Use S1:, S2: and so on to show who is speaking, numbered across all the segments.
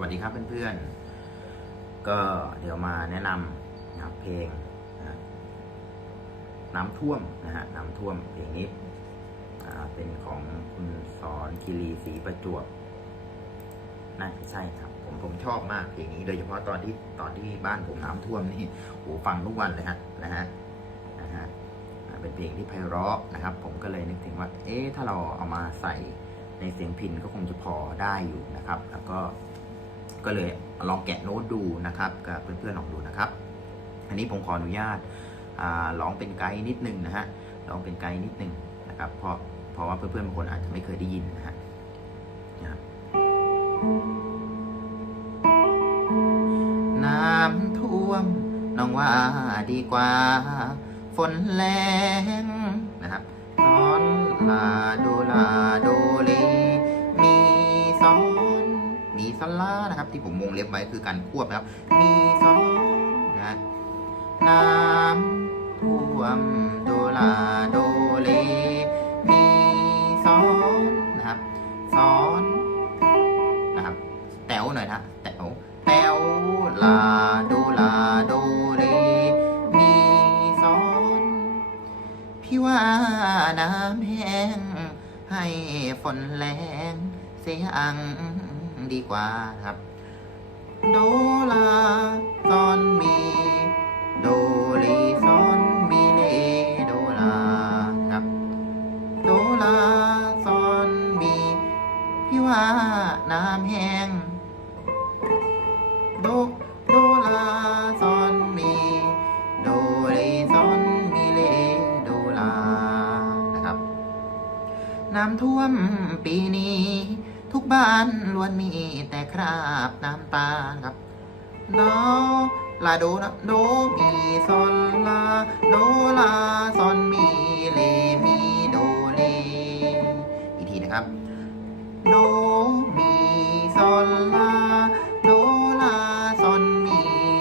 S1: วัสดีครับเพื่อนๆ ก็เดี๋ยวมาแนะนำนะเพลงนะน้ำท่วมนะฮะน้ำท่วมเพลงนี้เป็นของคุณสอนคิรีศรีประจวบน่าจะใช่ครับ ผมผมชอบมากเพลงนี้ โดยเฉพาะตอนที่ตอนที่บ้านผมน้ำท่วมนี่โหฟังทุกวันเลยฮะนะฮะนะฮะเป็นเพลงที่ไพเราะนะครับ ผมก็เลยนึกถึงว่า เอ๊ะถ้าเราเอามาใส่ในเสียงพินก็คงจะพอได้อยู่นะครับ แล้วก็ ก็เลยลองแกะโน้ตดูนะครับกับเพื่อนๆลองดูนะครับ อันนี้ผมขออนุญาตอาร้องเป็นไกด์นิดนึงนะฮะร้องเป็นไกด์นิดนึงนะครับเพราะเพราะว่าเพื่อนๆบางคนอาจจะไม่เคยได้ยินนะฮะนะครับน้ำท่วมน้องว่าดีกว่า ฝนแรงนะครับนอนลาดูลาดูเลมีสอน มีซอลานะครับ ที่ผมวงเล็บไว้คือการควบนะครับ มีซอนนะน้ำท่วมโดลาโดเลมีซอนนะครับซอนนะครับแต๋วหน่อยนะแต๋วแต๋วลาโดลาโดเลมีซอนพี่ว่าน้ำแห้งให้ฝนแรงเสียง ดีกว่าครับ โดลาซอนมี โดลีซอนมีเลโดลาครับ โดลาซอนมี พี่ว่าน้ำแห้ง โดโดลาซอนมี โดเลซอนมีเลโดลานะครับ น้ำท่วมปีนี้ ทุกบ้านล้วนมีแต่คราบน้ำตาครับโดลาโดนะโดมีซอนลาโดลาซอนมีเลมีโดเลอีกทีนะครับโดมีซอนลาโดลาซอนมี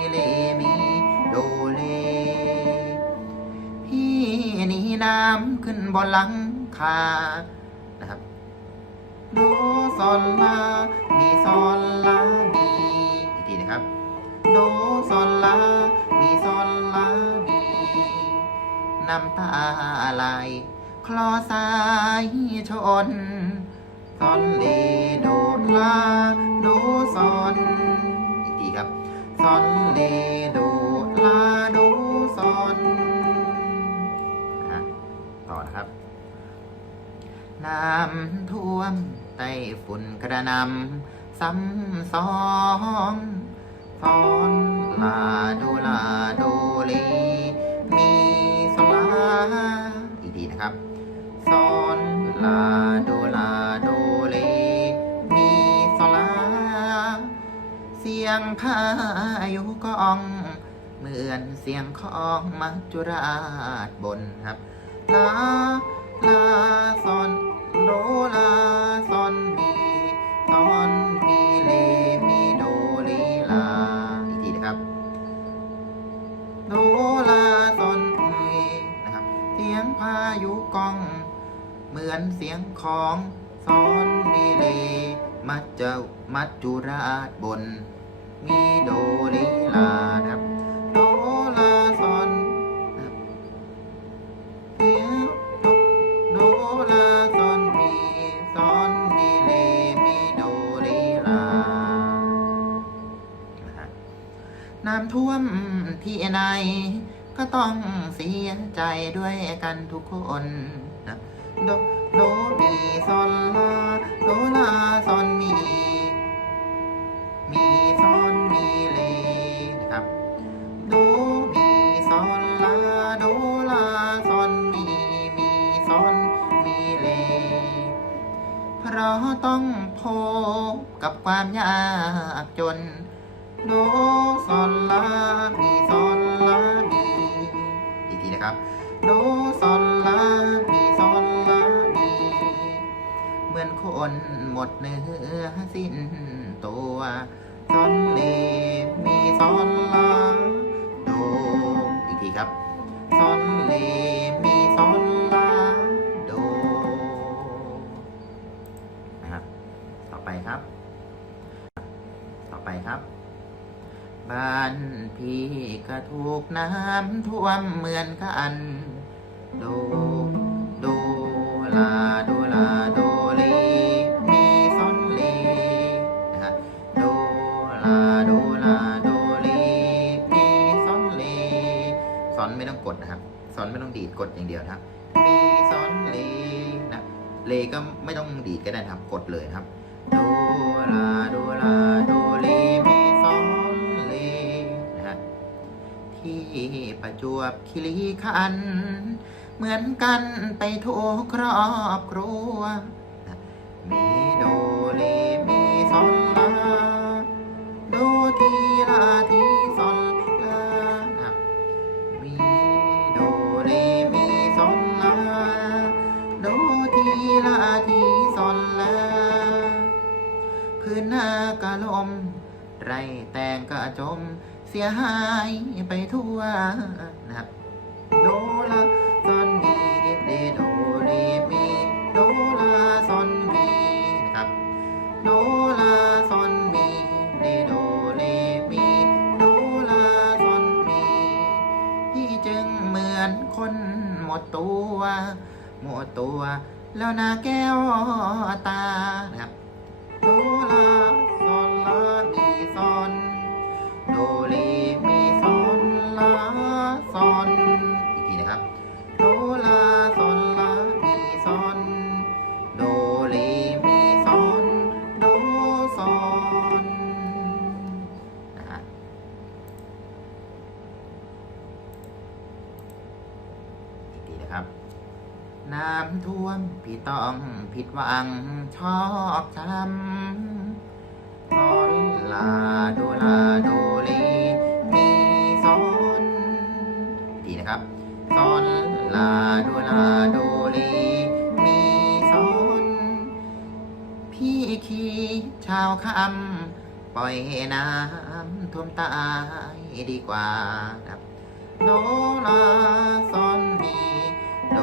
S1: เลมีโดเลพี่นี่น้ำขึ้นบนหลังคานะ โดซอนลามีซอนลามีอีกทีนะครับโดซอนลามีซอนลามีน้ำตาไหลคลอสายชนซอนเลโดลาโดซอนอีกทีครับซอนเลโดลาโดซอนนะต่อนะครับน้ำท่วม ใต้ฝุ่นกระนำซ้ำสองซอนลาโดลาดเลมีสลาอีกทีนะครับซอนลาโดลาดเลมีสลาเสียงพายุกองเหมือนเสียงของมัจจุราชบนครับลาลาซอนโดลาซอน เหมือนเสียงของซอนมีเลมัจเจมัจจุราชบน มีโดเลลานะครับโดลาซอนนะครับเสียงโดโดลาซอนมีซอนมีเลมีโดเลลานะฮะน้ำท่วมที่ไหนก็ต้องเสียใจด้วยกันทุกคน นะโดโดมีซอนล นะครับ ต่อไปครับ บ้านพี่ก็ถูกน้ำท่วมเหมือนกัน โด โด ลา โด ลา โดเลมีซอนเลนะฮะโด ลา โด ลา โดเลมีซอนเลซอนไม่ต้องกดนะครับซอนไม่ต้องดีดกดอย่างเดียวนะครับมีซอนเลนะเลก็ไม่ต้องดีดก็ได้นะครับ กดเลยครับ โดลาโดลาโดเลมีซอนเลนะฮะที่ประจวบคีรีขันธ์เหมือนกันไปทุกครอบครัว มีโดเล แล้ำท่วม พี่ต้องผิดหวังชอกช้ำซอนลาโดลาดเลมีซอนดีนะครับซอนลาโดลาดเลมีซอนพี่ขี่ชาวคำปล่อยน้ำท่วมตายดีกว่าครับโดลาซอนมีโด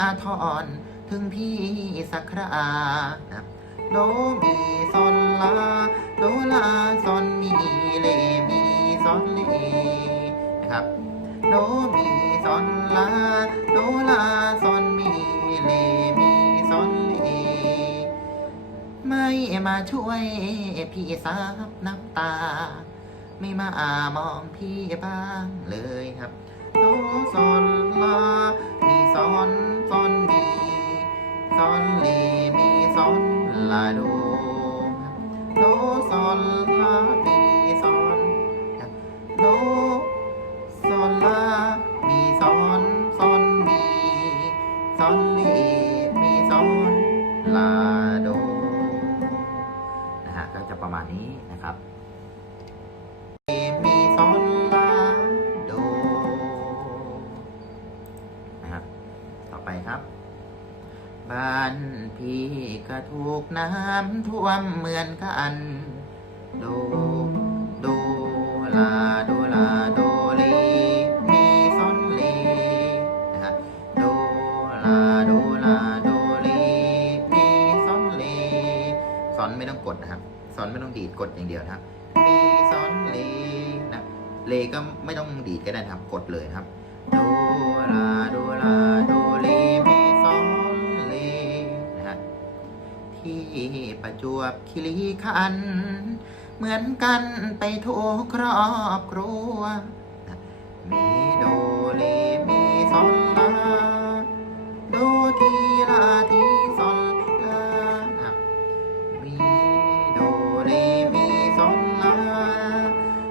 S1: อาทรถึงพี่สักครานะโดมีซอนลาโดลาซอนมีเลมีซอนเลนะครับโดมีซอนลาโดลาซอนมีเลมีซอนเลไม่มาช่วยพี่ซับน้ำตา ไม่มามองพี่บ้างเลยครับ โดซอนลา มีซอนซอนมีซอนเลมีซอนลาโดโดซอนลามีซอนโดซอนลา มีซอนซอนมีซอนเลมีซอนลาโดนะฮะก็จะประมาณนี้นะครับ ถูกน้ำท่วมเหมือนกันโดโดลาโดลาโดเลมีซอนเลนะฮะโดลาโดลาโดเลมีซอนเลซอนไม่ต้องกดนะครับซอนไม่ต้องดีดกดอย่างเดียวนะครับมีซอนเลนะเลก็ไม่ต้องดีดก็ได้นะครับกดเลยครับโดลาโดลาโด ที่ประจวบคีรีขันธ์เหมือนกันไปทุกครอบครัว มีโดเลมีซอนลาโดทีลาทีซอนลามีโดเลมีซอนลา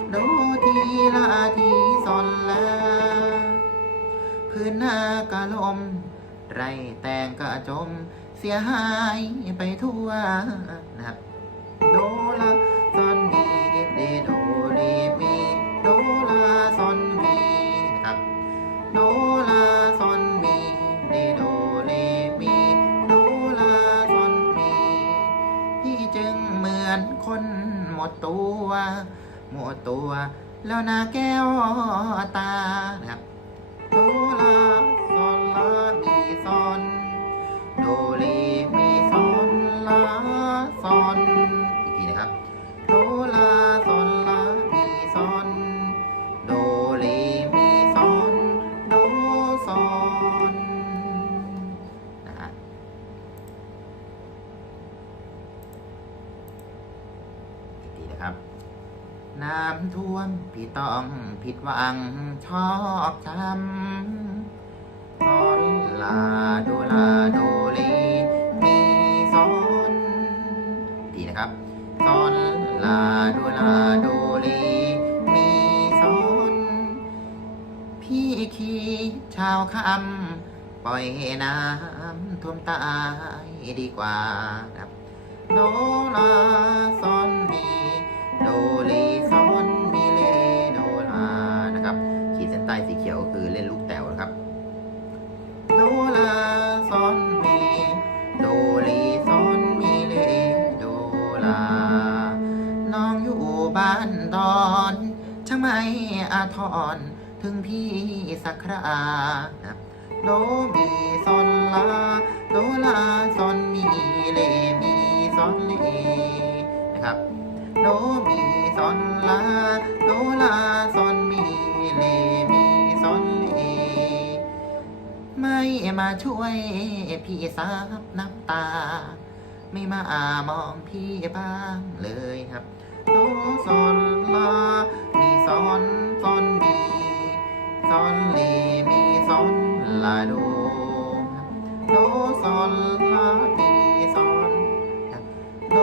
S1: โดทีลาทีซอนลาพื้นหน้ากะลม ไรแตงกะจม เสียหายไปทั่วนะครับโดลาซอนมีเดโดเรมีโดลาซอนมีนะครับโดลาซอนมีเดโดเรมีโดลาซอนมีพี่จึงเหมือนคนหมดตัวหมดตัว แล้วนาแก้วตานะครับโดลาซอนลามีซอน โดเรมีซอนลาซอนอีกทีนะครับโดลาซอนลามีซอนโดเรมีซอนโดซอนนะฮะอีกทีนะครับ น้ำท่วมพี่ต้องผิดหวังชอกช้ำ ลาโดลาโดเลมีซอนดีนะครับซอนลาโดลาโดเลมีซอนพี่ขี้ชาวคำปล่อยน้ำท่วมตายดีกว่าครับโดลาซอนมีโด อาทรถึงพี่สักคราโดมีซอนลาโดลาซอนมีเลมีซอนเลนะครับโดมีซอนลาโดลาซอนมีเลมีซอนเลไม่มาช่วยพี่ซับน้ำตา ไม่มามองพี่บ้างเลยครับโดซอนลา ซอนซอนมีซอนเลมีซอนลาโดครับโดซอนลาปีซอนโด